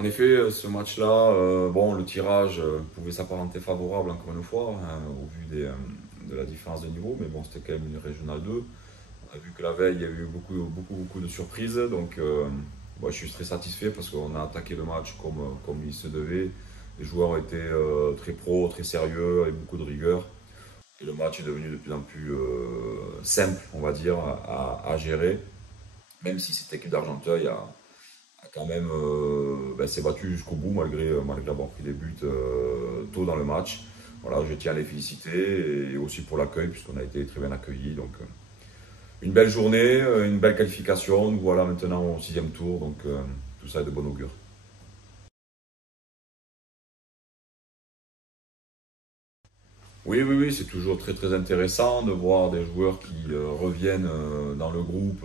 En effet, ce match-là, bon, le tirage pouvait s'apparenter favorable encore une fois, hein, au vu de la différence de niveau, mais bon, c'était quand même une régionale 2. On a vu que la veille, il y a eu beaucoup de surprises, donc moi, je suis très satisfait parce qu'on a attaqué le match comme il se devait. Les joueurs étaient très pros, très sérieux, avec beaucoup de rigueur. Et le match est devenu de plus en plus simple, on va dire, à gérer. Même si cette équipe d'Argenteuil a quand même s'est battu jusqu'au bout malgré avoir pris des buts tôt dans le match. Voilà, je tiens à les féliciter et aussi pour l'accueil puisqu'on a été très bien accueillis. Donc une belle journée, une belle qualification. Nous voilà maintenant au 6e tour, donc tout ça est de bon augure. Oui, c'est toujours très intéressant de voir des joueurs qui reviennent dans le groupe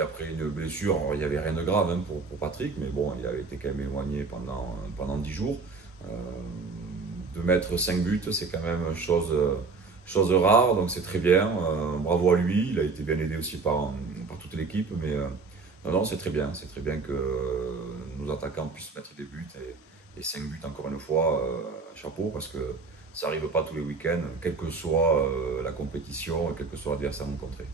après une blessure. Alors, il n'y avait rien de grave, hein, pour Patrick, mais bon, il avait été quand même éloigné pendant 10 jours. Euh, de mettre 5 buts, c'est quand même chose rare, donc c'est très bien. Bravo à lui, il a été bien aidé aussi par toute l'équipe, mais non, c'est très bien que nos attaquants puissent mettre des buts et 5 buts encore une fois, chapeau, parce que ça n'arrive pas tous les week-ends, quelle que soit la compétition et quel que soit l'adversaire rencontré.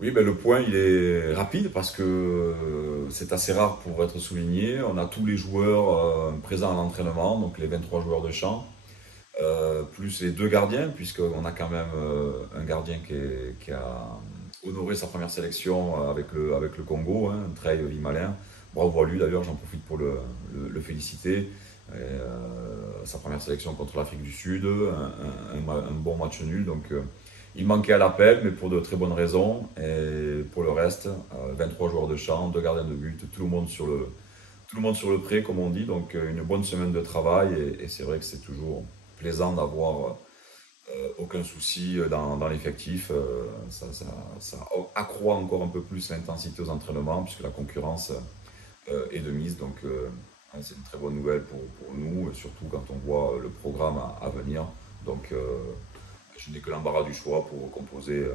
Oui, ben le point il est rapide parce que c'est assez rare pour être souligné. On a tous les joueurs présents à l'entraînement, donc les 23 joueurs de champ, plus les deux gardiens, puisqu'on a quand même un gardien qui a honoré sa première sélection avec le Congo, hein, Trey Limalin. Bravo à lui d'ailleurs, j'en profite pour le féliciter. Sa première sélection contre l'Afrique du Sud, un bon match nul. Donc il manquait à l'appel, mais pour de très bonnes raisons. Et pour le reste, 23 joueurs de champ, deux gardiens de but, tout le monde sur le pré, comme on dit. Donc une bonne semaine de travail. Et c'est vrai que c'est toujours plaisant d'avoir aucun souci dans l'effectif. Ça accroît encore un peu plus l'intensité aux entraînements, puisque la concurrence est de mise. Donc ouais, c'est une très bonne nouvelle pour nous, surtout quand on voit le programme à venir. Donc je n'ai que l'embarras du choix pour composer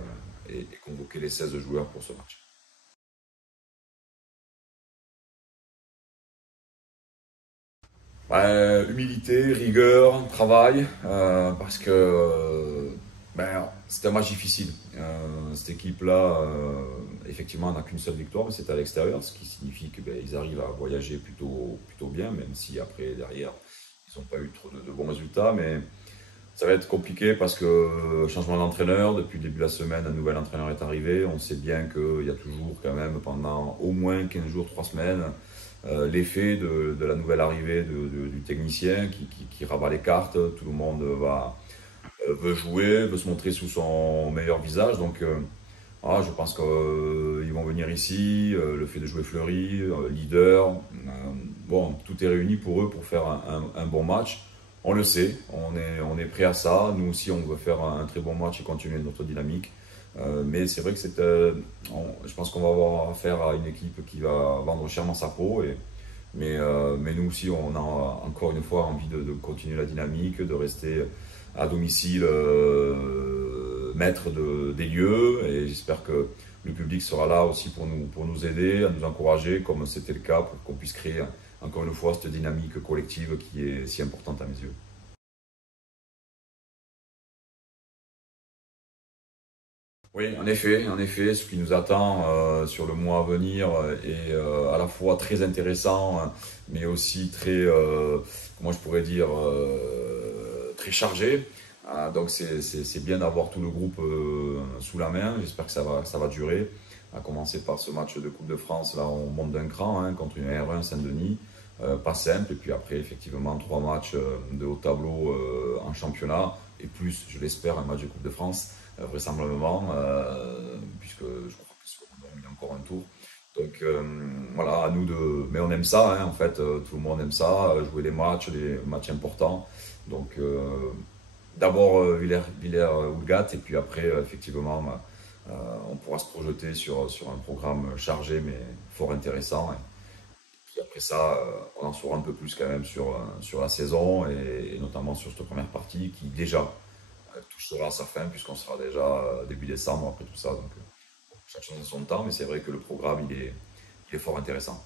et convoquer les 16 joueurs pour ce match. Humilité, rigueur, travail, parce que c'était un match difficile. Cette équipe-là, effectivement, n'a qu'une seule victoire, mais c'est à l'extérieur, ce qui signifie qu'ils arrivent à voyager plutôt bien, même si après, derrière, ils n'ont pas eu trop de bons résultats. Mais ça va être compliqué parce que changement d'entraîneur, depuis le début de la semaine, un nouvel entraîneur est arrivé. On sait bien qu'il y a toujours quand même pendant au moins 15 jours, 3 semaines, l'effet de la nouvelle arrivée du technicien qui rabat les cartes. Tout le monde veut jouer, veut se montrer sous son meilleur visage. Donc je pense qu'ils vont venir ici. Le fait de jouer Fleury, leader, bon, tout est réuni pour eux pour faire un bon match. On le sait, on est prêt à ça. Nous aussi, on veut faire un très bon match et continuer notre dynamique. Mais c'est vrai que je pense qu'on va avoir affaire à une équipe qui va vendre chèrement sa peau. Mais nous aussi, on a encore une fois envie de continuer la dynamique, de rester à domicile maître des lieux. Et j'espère que le public sera là aussi pour nous aider, à nous encourager, comme c'était le cas, pour qu'on puisse créer encore une fois cette dynamique collective qui est si importante à mes yeux. Oui, en effet, ce qui nous attend sur le mois à venir est à la fois très intéressant, hein, mais aussi comment je pourrais dire, très chargé. Donc c'est bien d'avoir tout le groupe sous la main. J'espère que ça va durer. À commencer par ce match de Coupe de France, là on monte d'un cran, hein, contre une R1 Saint-Denis. Pas simple. Et puis après, effectivement, 3 matchs de haut tableau en championnat. Et plus, je l'espère, un match de Coupe de France, vraisemblablement, puisque je crois qu'on a mis encore un tour. Donc voilà, à nous de. Mais on aime ça, hein, en fait, tout le monde aime ça, jouer les matchs importants. Donc d'abord Villers-Houlgat, et puis après, effectivement, on pourra se projeter sur un programme chargé, mais fort intéressant. Puis après ça, on en saura un peu plus quand même sur la saison et notamment sur cette première partie qui déjà touchera à sa fin puisqu'on sera déjà début décembre après tout ça. Donc chaque chose en son temps, mais c'est vrai que le programme, il est fort intéressant.